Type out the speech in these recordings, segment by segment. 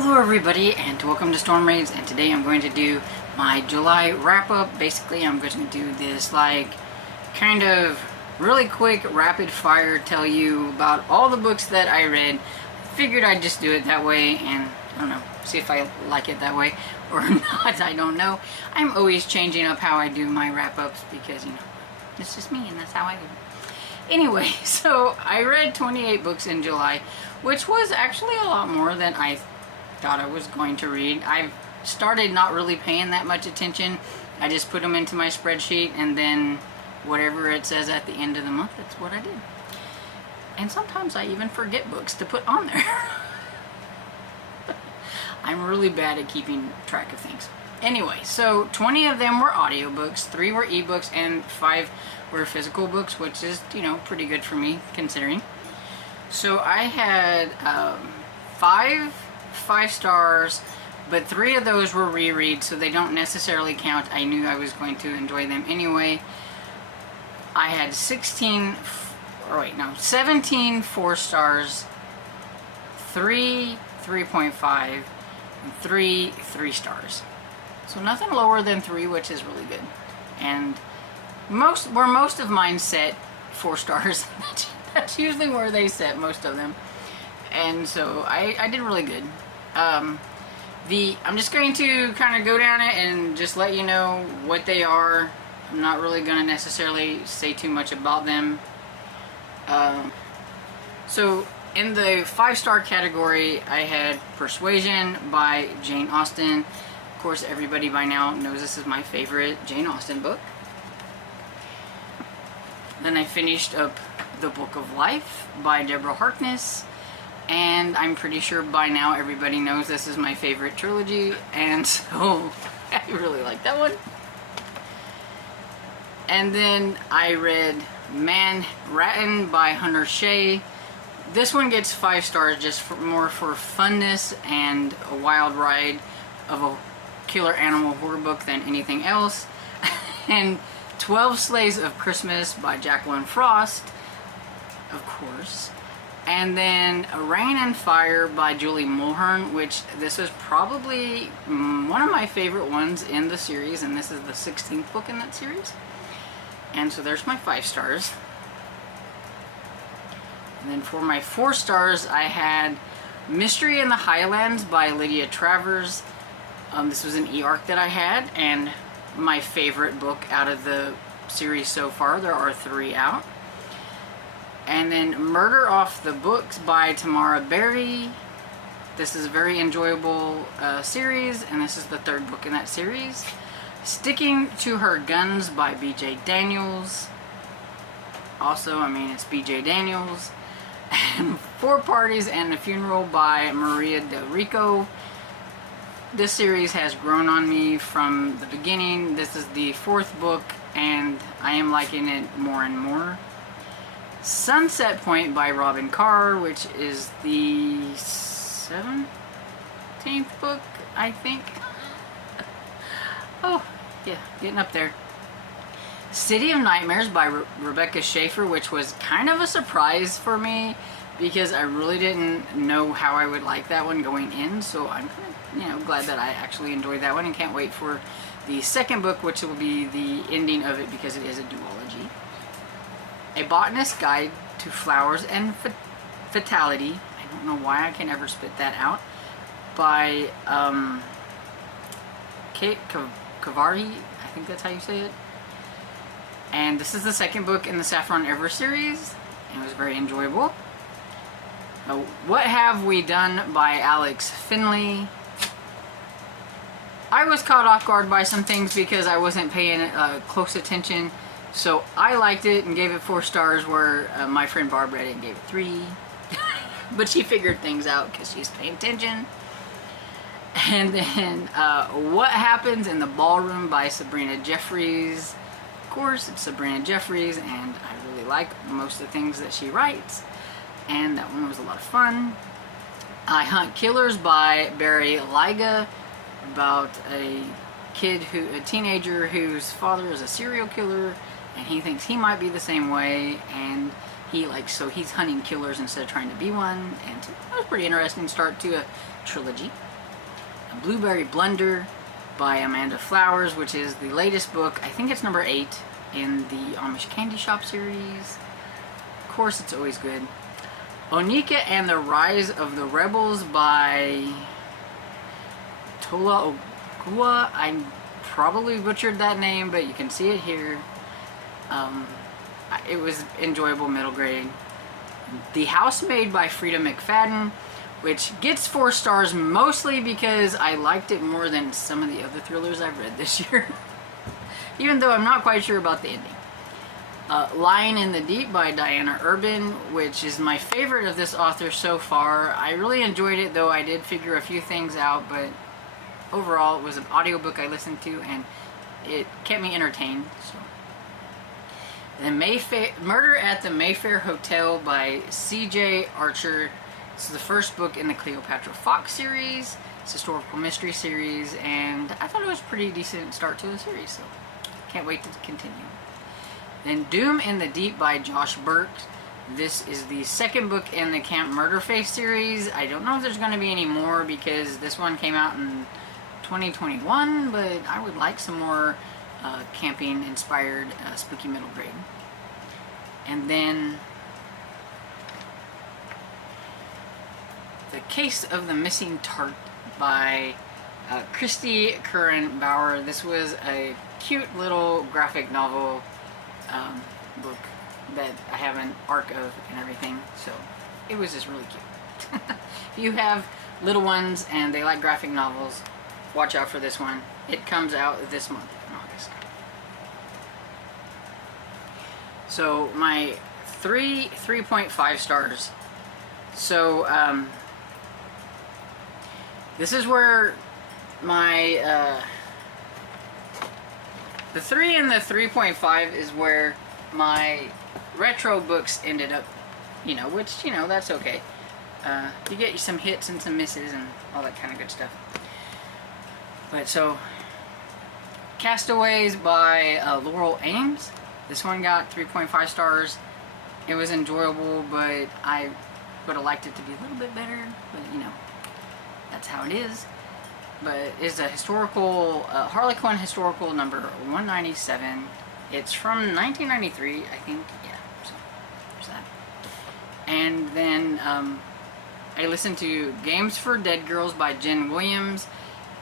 Hello everybody and welcome to Storm Raids, and today I'm going to do my July wrap-up. Basically I'm going to do this like kind of really quick rapid fire, tell you about all the books that I read. Figured I'd just do it that way and I don't know, see if I like it that way or not, I don't know. I'm always changing up how I do my wrap-ups because, you know, it's just me and that's how I do it. Anyway, so I read 28 books in July, which was actually a lot more than I thought I was going to read. I've started not really paying that much attention. I just put them into my spreadsheet and then whatever it says at the end of the month, that's what I did. And sometimes I even forget books to put on there. I'm really bad at keeping track of things. Anyway, so 20 of them were audiobooks, 3 were ebooks, and 5 were physical books, which is, you know, pretty good for me considering. So I had 5 stars, but 3 of those were rereads, so they don't necessarily count. I knew I was going to enjoy them anyway. I had 17 4 stars, 3 3.5, and 3 3 stars. So nothing lower than 3, which is really good. And most of mine set 4 stars. That's usually where they set most of them. And so I did really good. I'm just going to kind of go down it and just let you know what they are. I'm not really going to necessarily say too much about them. So in the 5-star category, I had Persuasion by Jane Austen. Of course, everybody by now knows this is my favorite Jane Austen book. Then I finished up The Book of Life by Deborah Harkness. And I'm pretty sure by now everybody knows this is my favorite trilogy, and so I really like that one. And then I read Man-Rattan by Hunter Shea. This one gets 5 stars just more for funness and a wild ride of a killer animal horror book than anything else. And 12 Slaves of Christmas by Jacqueline Frost, of course. And then Rain and Fire by Julie Mulhern, which this was probably one of my favorite ones in the series, and this is the 16th book in that series. And so there's my 5 stars. And then for my 4 stars, I had Mystery in the Highlands by Lydia Travers. This was an e-arc that I had, and my favorite book out of the series so far. There are 3 out. And then Murder Off the Books by Tamara Berry. This is a very enjoyable series, and this is the 3rd book in that series. Sticking to Her Guns by B.J. Daniels. Also, I mean, it's B.J. Daniels. And 4 Parties and a Funeral by Maria Del Rico. This series has grown on me from the beginning. This is the 4th book, and I am liking it more and more. Sunset Point by Robin Carr, which is the 17th book, I think. Oh, yeah, getting up there. City of Nightmares by Rebecca Schaeffer, which was kind of a surprise for me because I really didn't know how I would like that one going in. So I'm kind of, glad that I actually enjoyed that one and can't wait for the 2nd book, which will be the ending of it because it is a duology. A Botanist's Guide to Flowers and Fatality. I don't know why I can never spit that out. By Kate Kavari, I think that's how you say it. And this is the 2nd book in the Saffron Ever series. It was very enjoyable. What Have We Done by Alex Finley. I was caught off guard by some things because I wasn't paying close attention. So I liked it and gave it 4 stars, where my friend Barbara didn't gave it 3. But she figured things out because she's paying attention. And then What Happens in the Ballroom by Sabrina Jeffries. Of course, it's Sabrina Jeffries, and I really like most of the things that she writes. And that one was a lot of fun. I Hunt Killers by Barry Lyga, about a teenager whose father is a serial killer, and he thinks he might be the same way, and he's hunting killers instead of trying to be one. And so that was a pretty interesting start to a trilogy. Blueberry Blunder by Amanda Flowers, which is the latest book. I think it's number 8 in the Amish Candy Shop series. Of course, it's always good. Onika and the Rise of the Rebels by Tola Okua. I probably butchered that name, but you can see it here. It was enjoyable, middle grade. The Housemaid by Frida McFadden, which gets 4 stars mostly because I liked it more than some of the other thrillers I've read this year. Even though I'm not quite sure about the ending. Lying in the Deep by Diana Urban, which is my favorite of this author so far. I really enjoyed it, though I did figure a few things out, but overall it was an audiobook I listened to and it kept me entertained. So. Murder at the Mayfair Hotel by C.J. Archer. This is the first book in the Cleopatra Fox series. It's a historical mystery series, and I thought it was a pretty decent start to the series, so can't wait to continue. Then Doom in the Deep by Josh Burke. This is the second book in the Camp Murderface series. I don't know if there's going to be any more because this one came out in 2021, but I would like some more camping inspired spooky middle grade. And then The Case of the Missing Tart by Christy Curran Bauer. This was a cute little graphic novel book that I have an arc of and everything, so it was just really cute. If you have little ones and they like graphic novels, watch out for this one. It comes out this month in August. So my 3.5 stars. So this is where my the 3 and the 3.5 is where my retro books ended up, which, that's okay. You get some hits and some misses and all that kind of good stuff. But so, Castaways by Laurel Ames. This one got 3.5 stars. It was enjoyable, but I would have liked it to be a little bit better. But, that's how it is. But it's a historical, Harley Quinn historical number 197. It's from 1993, I think. Yeah, so there's that. And then I listened to Games for Dead Girls by Jen Williams.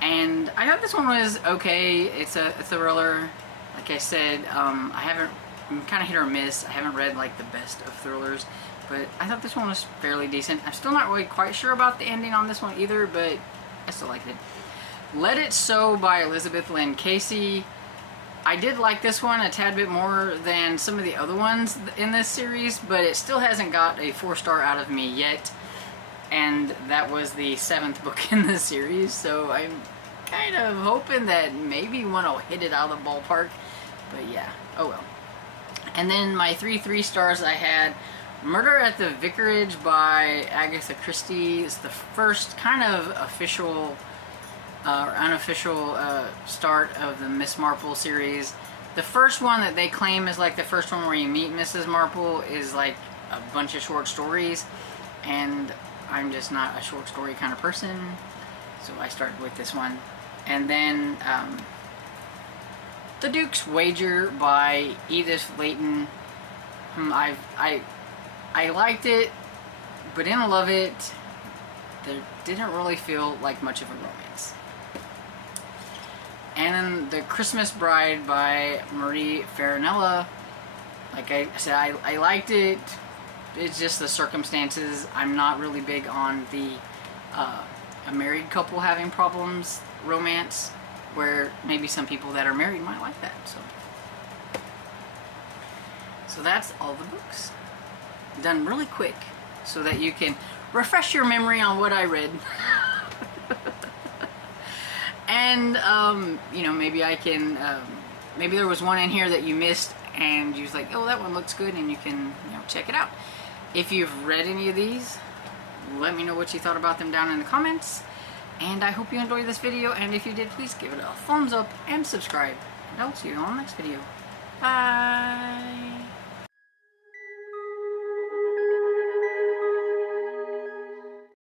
And I thought this one was okay. It's a thriller. Like I said, I'm kind of hit or miss. I haven't read like the best of thrillers, but I thought this one was fairly decent. I'm still not really quite sure about the ending on this one either, but I still liked it. Let It Sow by Elizabeth Lynn Casey. I did like this one a tad bit more than some of the other ones in this series, but it still hasn't got a 4-star out of me yet. And that was the 7th book in the series, so I'm kind of hoping that maybe one will hit it out of the ballpark. But yeah, oh well. And then my 3 stars I had Murder at the Vicarage by Agatha Christie. It's the first kind of official or unofficial start of the Miss Marple series. The first one that they claim is like the first one where you meet Mrs. Marple is like a bunch of short stories, and I'm just not a short story kind of person, so I started with this one. And then The Duke's Wager by Edith Layton. I liked it, but didn't love it. There didn't really feel like much of a romance. And then The Christmas Bride by Marie Farinella. Like I said, I liked it. It's just the circumstances. I'm not really big on the a married couple having problems romance, where maybe some people that are married might like that. So that's all the books. Done really quick so that you can refresh your memory on what I read. And maybe I can maybe there was one in here that you missed and you was like, oh, that one looks good, and you can check it out. If you've read any of these, let me know what you thought about them down in the comments. And I hope you enjoyed this video, and if you did, please give it a thumbs up and subscribe. And I'll see you on the next video. Bye!